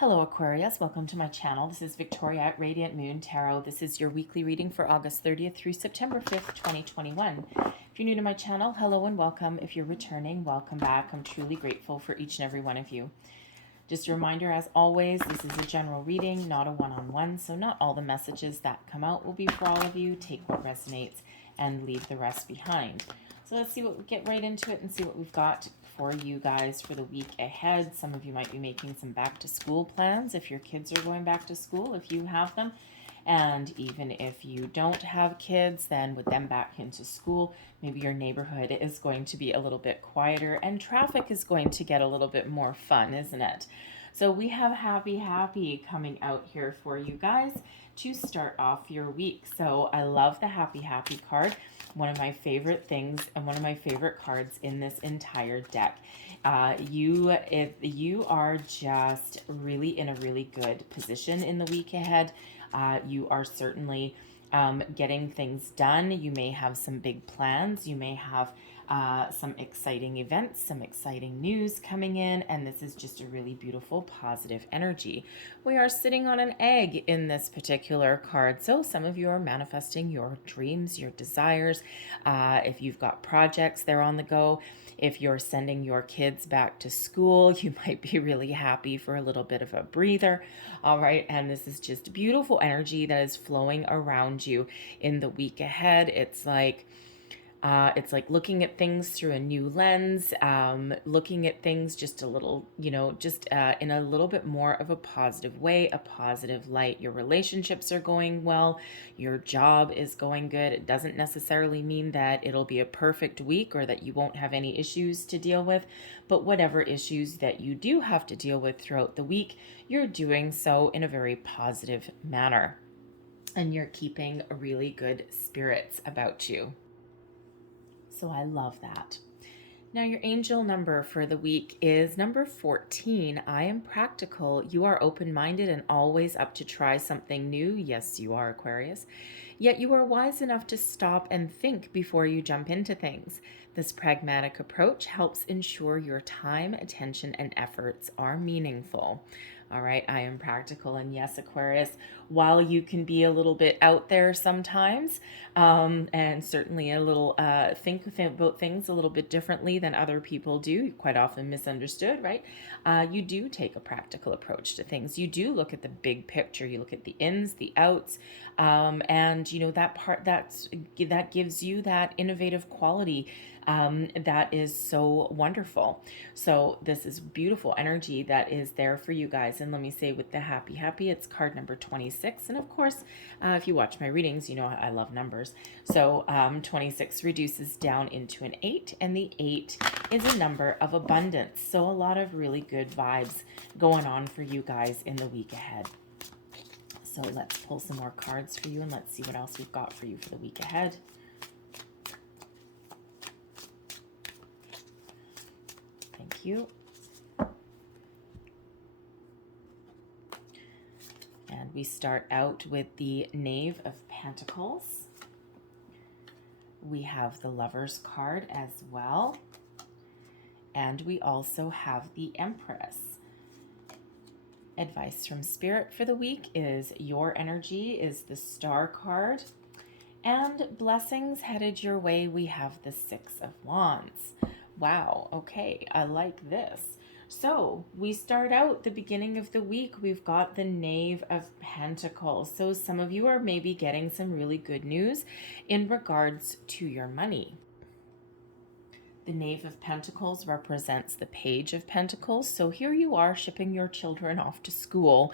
Hello Aquarius, welcome to my channel. This is Victoria at Radiant Moon Tarot. This is your weekly reading for August 30th through September 5th, 2021. If you're new to my channel, hello and welcome. If you're returning, welcome back. I'm truly grateful for each and every one of you. Just a reminder, as always, this is a general reading, not a one-on-one, so not all the messages that come out will be for all of you. Take what resonates and leave the rest behind. So let's see what we get right into it and see what we've got for you guys for the week ahead. Some of you might be making some back to school plans if your kids are going back to school, if you have them. And even if you don't have kids, then with them back into school, maybe your neighborhood is going to be a little bit quieter and traffic is going to get a little bit more fun, isn't it? So we have happy coming out here for you guys to start off your week. So I love the happy card. One of my favorite things and one of my favorite cards in this entire deck. You are just really in a really good position in the week ahead. You are certainly getting things done. You may have some big plans. You may have some exciting events, some exciting news coming in, and this is just a really beautiful, positive energy. We are sitting on an egg in this particular card, so some of you are manifesting your dreams, your desires. If you've got projects, they're on the go. If you're sending your kids back to school, you might be really happy for a little bit of a breather. All right, and this is just beautiful energy that is flowing around you in the week ahead. It's like looking at things through a new lens, looking at things just a little, in a little bit more of a positive way, a positive light. Your relationships are going well. Your job is going good. It doesn't necessarily mean that it'll be a perfect week or that you won't have any issues to deal with, but whatever issues that you do have to deal with throughout the week, you're doing so in a very positive manner. And you're keeping really good spirits about you. So I love that. Now your angel number for the week is number 14. I am practical. You are open-minded and always up to try something new. Yes, you are, Aquarius. Yet you are wise enough to stop and think before you jump into things. This pragmatic approach helps ensure your time, attention, and efforts are meaningful. All right, I am practical. And yes, Aquarius, while you can be a little bit out there sometimes, and certainly a little think about things a little bit differently than other people do, quite often misunderstood, right? You do take a practical approach to things. You do look at the big picture. You look at the ins, the outs, and that part that gives you that innovative quality that is so wonderful. So this is beautiful energy that is there for you guys. And let me say, with the happy, it's card number 26. And of course, if you watch my readings, you know I love numbers. So 26 reduces down into an 8, and the 8 is a number of abundance. So a lot of really good vibes going on for you guys in the week ahead. So let's pull some more cards for you and let's see what else we've got for you for the week ahead. Thank you. And we start out with the Knave of Pentacles. We have the Lover's card as well. And we also have the Empress. Advice from Spirit for the week is your energy is the Star card. And blessings headed your way, we have the Six of Wands. Wow, okay, I like this. So we start out the beginning of the week, we've got the Knave of Pentacles. So some of you are maybe getting some really good news in regards to your money. The Knave of Pentacles represents the Page of Pentacles. So here you are shipping your children off to school.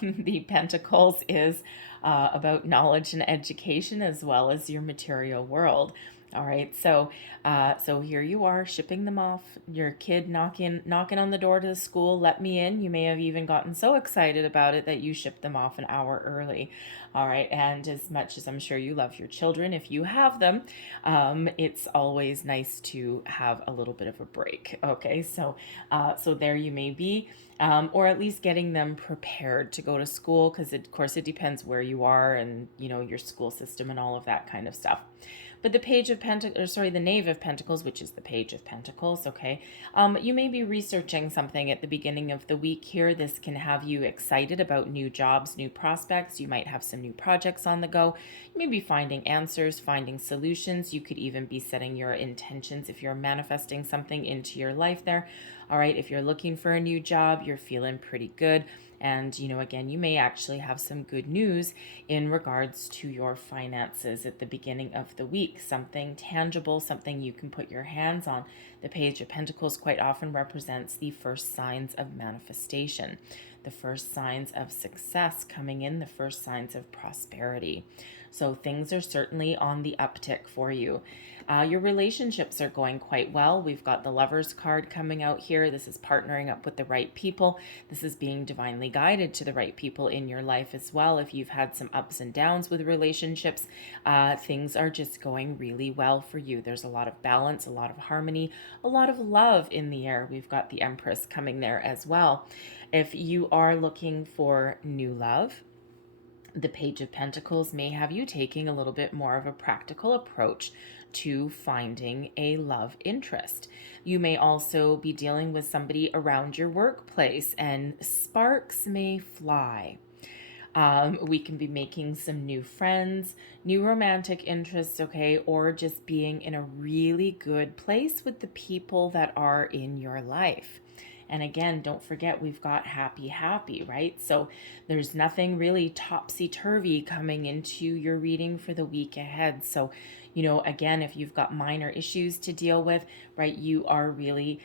The Pentacles is about knowledge and education as well as your material world. All right, so here you are shipping them off. Your kid knocking on the door to the school, let me in. You may have even gotten so excited about it that you shipped them off an hour early. All right, and as much as I'm sure you love your children, if you have them, it's always nice to have a little bit of a break. Okay, so there you may be. Or at least getting them prepared to go to school, because of course it depends where you are and your school system and all of that kind of stuff. But the Page of Pentacles, or sorry, the Knave of Pentacles, which is the Page of Pentacles, okay? You may be researching something at the beginning of the week here. This can have you excited about new jobs, new prospects. You might have some new projects on the go. You may be finding answers, finding solutions. You could even be setting your intentions if you're manifesting something into your life there. All right, if you're looking for a new job, you're feeling pretty good. And, again, you may actually have some good news in regards to your finances at the beginning of the week. Something tangible, something you can put your hands on. The Page of Pentacles quite often represents the first signs of manifestation, the first signs of success coming in, the first signs of prosperity. So things are certainly on the uptick for you. Your relationships are going quite well. We've got the Lovers card coming out here. This is partnering up with the right people. This is being divinely guided to the right people in your life as well. If you've had some ups and downs with relationships, things are just going really well for you. There's a lot of balance, a lot of harmony, a lot of love in the air. We've got the Empress coming there as well. If you are looking for new love, the Page of Pentacles may have you taking a little bit more of a practical approach to finding a love interest. You may also be dealing with somebody around your workplace and sparks may fly. We can be making some new friends, new romantic interests, okay, or just being in a really good place with the people that are in your life. And again, don't forget, we've got happy, right? So there's nothing really topsy-turvy coming into your reading for the week ahead. So, again, if you've got minor issues to deal with, right, you are really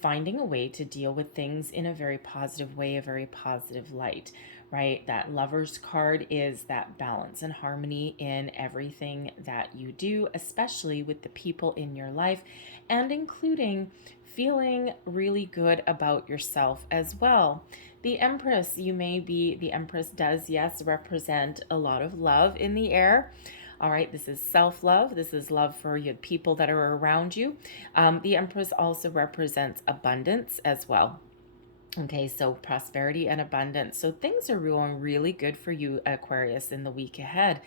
finding a way to deal with things in a very positive way, a very positive light, right? That Lovers card is that balance and harmony in everything that you do, especially with the people in your life, and including feeling really good about yourself as well. The Empress, the Empress does, yes, represent a lot of love in the air. All right, this is self-love. This is love for your people that are around you. The Empress also represents abundance as well. Okay, so prosperity and abundance. So things are going really good for you, Aquarius, in the week ahead.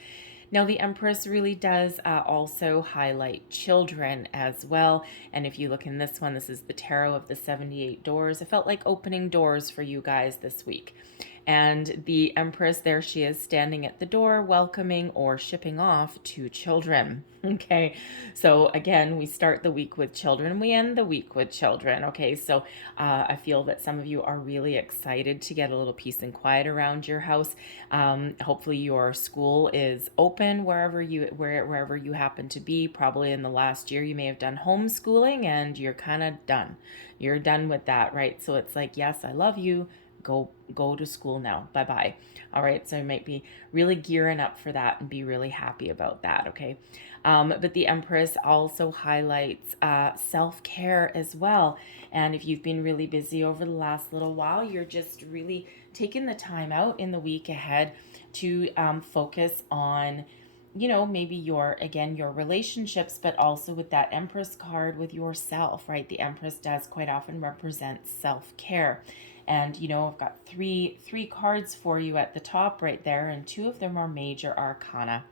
Now, the Empress really does also highlight children as well. And if you look in this one, this is the Tarot of the 78 Doors. It felt like opening doors for you guys this week. And the Empress, there she is standing at the door, welcoming or shipping off two children. Okay, so again, we start the week with children, we end the week with children. Okay, so I feel that some of you are really excited to get a little peace and quiet around your house. Hopefully your school is open wherever you happen to be. Probably in the last year you may have done homeschooling and you're kind of done. You're done with that, right? So it's like, yes, I love you. Go to school now. Bye-bye. All right. So you might be really gearing up for that and be really happy about that. Okay. But the Empress also highlights self-care as well. And if you've been really busy over the last little while, you're just really taking the time out in the week ahead to focus on maybe your relationships, but also with that Empress card with yourself, right? The Empress does quite often represent self-care. And, I've got three cards for you at the top right there, and two of them are major arcana.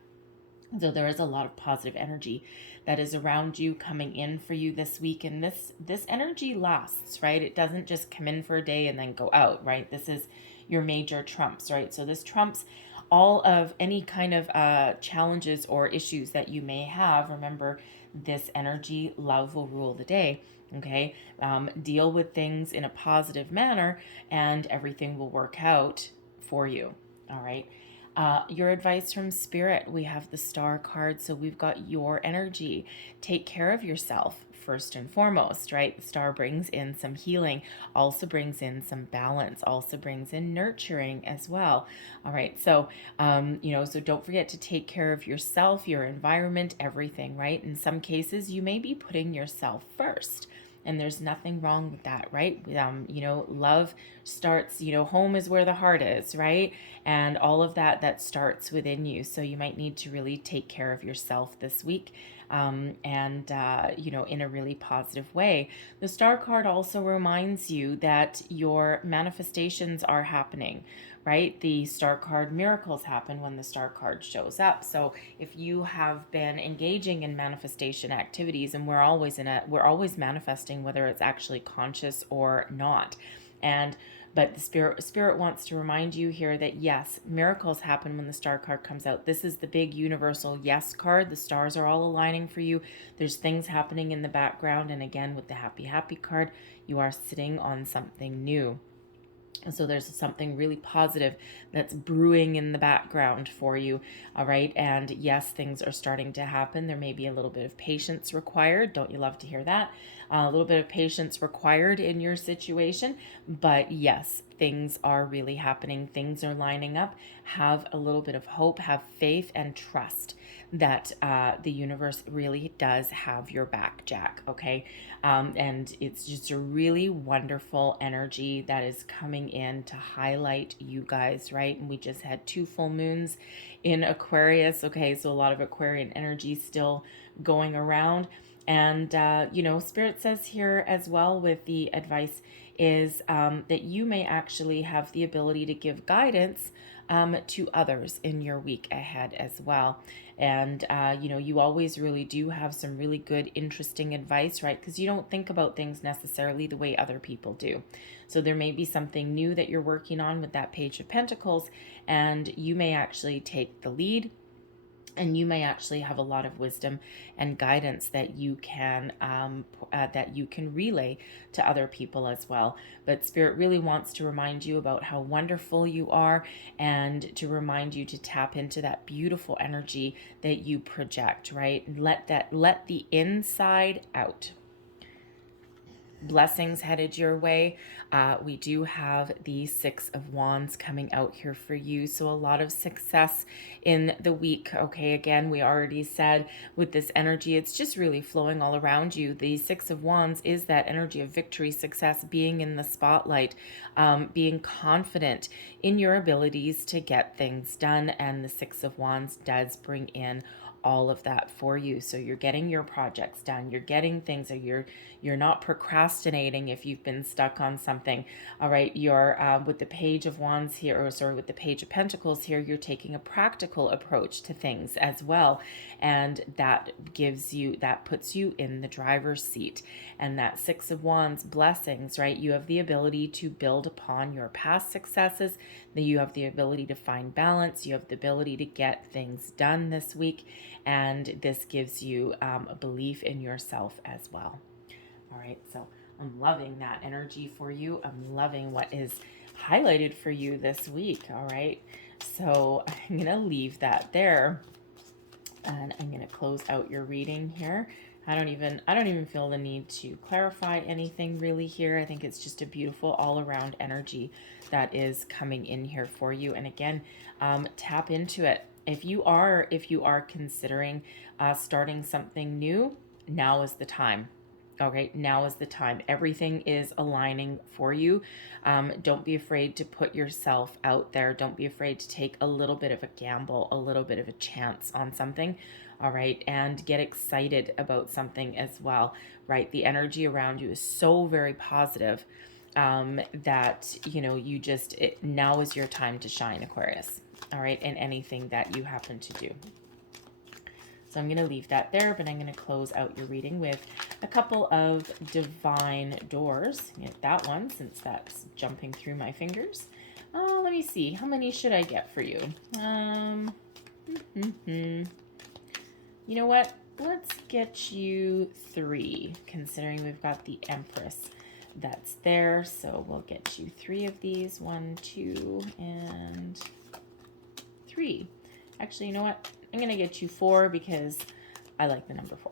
So there is a lot of positive energy that is around you coming in for you this week. And this energy lasts, right? It doesn't just come in for a day and then go out, right? This is your major trumps, right? So this trumps all of any kind of challenges or issues that you may have. Remember, this energy, love will rule the day. Okay, deal with things in a positive manner and everything will work out for you. All right. Your advice from Spirit, we have the Star card. So we've got your energy. Take care of yourself first and foremost, right? The Star brings in some healing, also brings in some balance, also brings in nurturing as well. All right. So, so don't forget to take care of yourself, your environment, everything, right? In some cases, you may be putting yourself first. And there's nothing wrong with that, right? Love starts, home is where the heart is, right? And all of that starts within you. So you might need to really take care of yourself this week. you know, in a really positive way. The Star card also reminds you that your manifestations are happening, right? The Star card, miracles happen when the Star card shows up. So if you have been engaging in manifestation activities, and we're always manifesting, whether it's actually conscious or not. But the spirit wants to remind you here that yes, miracles happen when the Star card comes out. This is the big universal yes card. The stars are all aligning for you. There's things happening in the background, and again with the happy card, you are sitting on something new. So there's something really positive that's brewing in the background for you. All right. And yes, things are starting to happen. There may be a little bit of patience required. Don't you love to hear that? A little bit of patience required in your situation. But yes, things are really happening. Things are lining up. Have a little bit of hope, have faith, and trust that the universe really does have your back, Jack. Okay. And it's just a really wonderful energy that is coming in to highlight you guys, right? And we just had 2 full moons in Aquarius. Okay, so a lot of Aquarian energy still going around. And, you know, Spirit says here as well with the advice is that you may actually have the ability to give guidance to others in your week ahead as well. And, you know, you always really do have some really good, interesting advice, right? Because you don't think about things necessarily the way other people do. So there may be something new that you're working on with that Page of Pentacles, and you may actually take the lead. And you may actually have a lot of wisdom and guidance that you can relay to other people as well. But Spirit really wants to remind you about how wonderful you are, and to remind you to tap into that beautiful energy that you project. Right? Let the inside out. Blessings headed your way. We do have the 6 of Wands coming out here for you. So a lot of success in the week. Okay, again, we already said with this energy, it's just really flowing all around you. The 6 of Wands is that energy of victory, success, being in the spotlight, being confident in your abilities to get things done. And the 6 of Wands does bring in all of that for you. So you're getting your projects done, you're getting things, that you're not procrastinating if you've been stuck on something. All right, you're with the Page of Wands here, or sorry, with the Page of Pentacles here, you're taking a practical approach to things as well, and that puts you in the driver's seat. And that 6 of Wands, blessings, right? You have the ability to build upon your past successes, that you have the ability to find balance, you have the ability to get things done this week, and this gives you a belief in yourself as well. All right, so I'm loving that energy for you. I'm loving what is highlighted for you this week. All right, so I'm going to leave that there, and I'm going to close out your reading here. I don't even feel the need to clarify anything really here. I think it's just a beautiful all-around energy that is coming in here for you. And again, tap into it. If you are considering starting something new, now is the time. Okay, now is the time. Everything is aligning for you. Don't be afraid to put yourself out there. Don't be afraid to take a little bit of a gamble, a little bit of a chance on something. All right, and get excited about something as well, right? The energy around you is so very positive that, you know, now is your time to shine, Aquarius. All right, in anything that you happen to do. So I'm going to leave that there, but I'm going to close out your reading with a couple of divine doors. Get that one, since that's jumping through my fingers. Let me see. How many should I get for you? You know what? Let's get you 3, considering we've got the Empress that's there. So we'll get you 3 of these. 1, 2, and 3. Actually, you know what? I'm going to get you 4 because I like the number 4.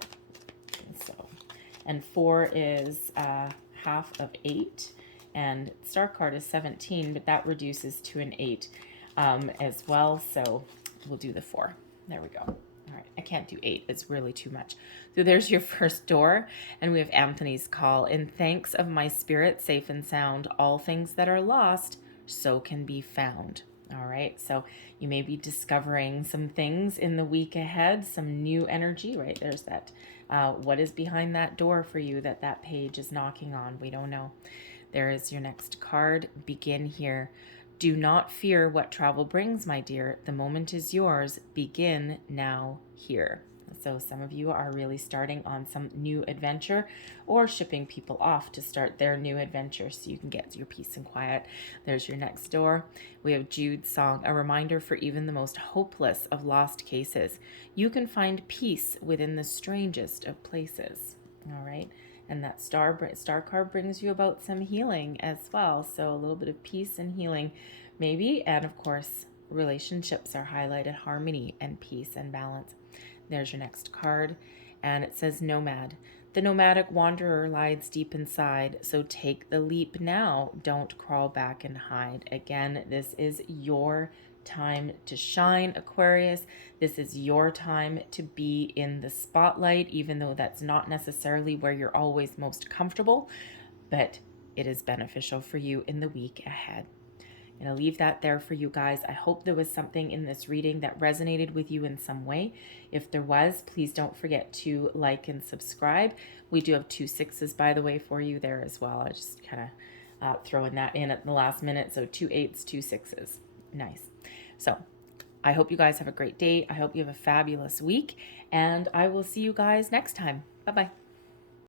And 4 is half of 8. And star card is 17, but that reduces to an 8 as well. So we'll do the 4. There we go. All right. I can't do 8. It's really too much. So there's your first door. And we have Anthony's call. In thanks of my spirit, safe and sound, all things that are lost, so can be found. All right, so you may be discovering some things in the week ahead, some new energy, right? There's that. What is behind that door for you that page is knocking on? We don't know. There is your next card. Begin here. Do not fear what travel brings, my dear. The moment is yours. Begin now here. So some of you are really starting on some new adventure or shipping people off to start their new adventure so you can get your peace and quiet. There's your next door. We have Jude's song, a reminder for even the most hopeless of lost cases. You can find peace within the strangest of places. All right. And that star card brings you about some healing as well. So a little bit of peace and healing maybe. And of course, relationships are highlighted, harmony and peace and balance. There's your next card, and it says nomad. The nomadic wanderer lies deep inside, so take the leap now. Don't crawl back and hide. Again, this is your time to shine, Aquarius. This is your time to be in the spotlight, even though that's not necessarily where you're always most comfortable, but it is beneficial for you in the week ahead. I'm going to leave that there for you guys. I hope there was something in this reading that resonated with you in some way. If there was, please don't forget to like and subscribe. We do have 2 6s, by the way, for you there as well. I just kind of throwing that in at the last minute. So 2 8s, 2 6s. Nice. So I hope you guys have a great day. I hope you have a fabulous week. And I will see you guys next time. Bye-bye.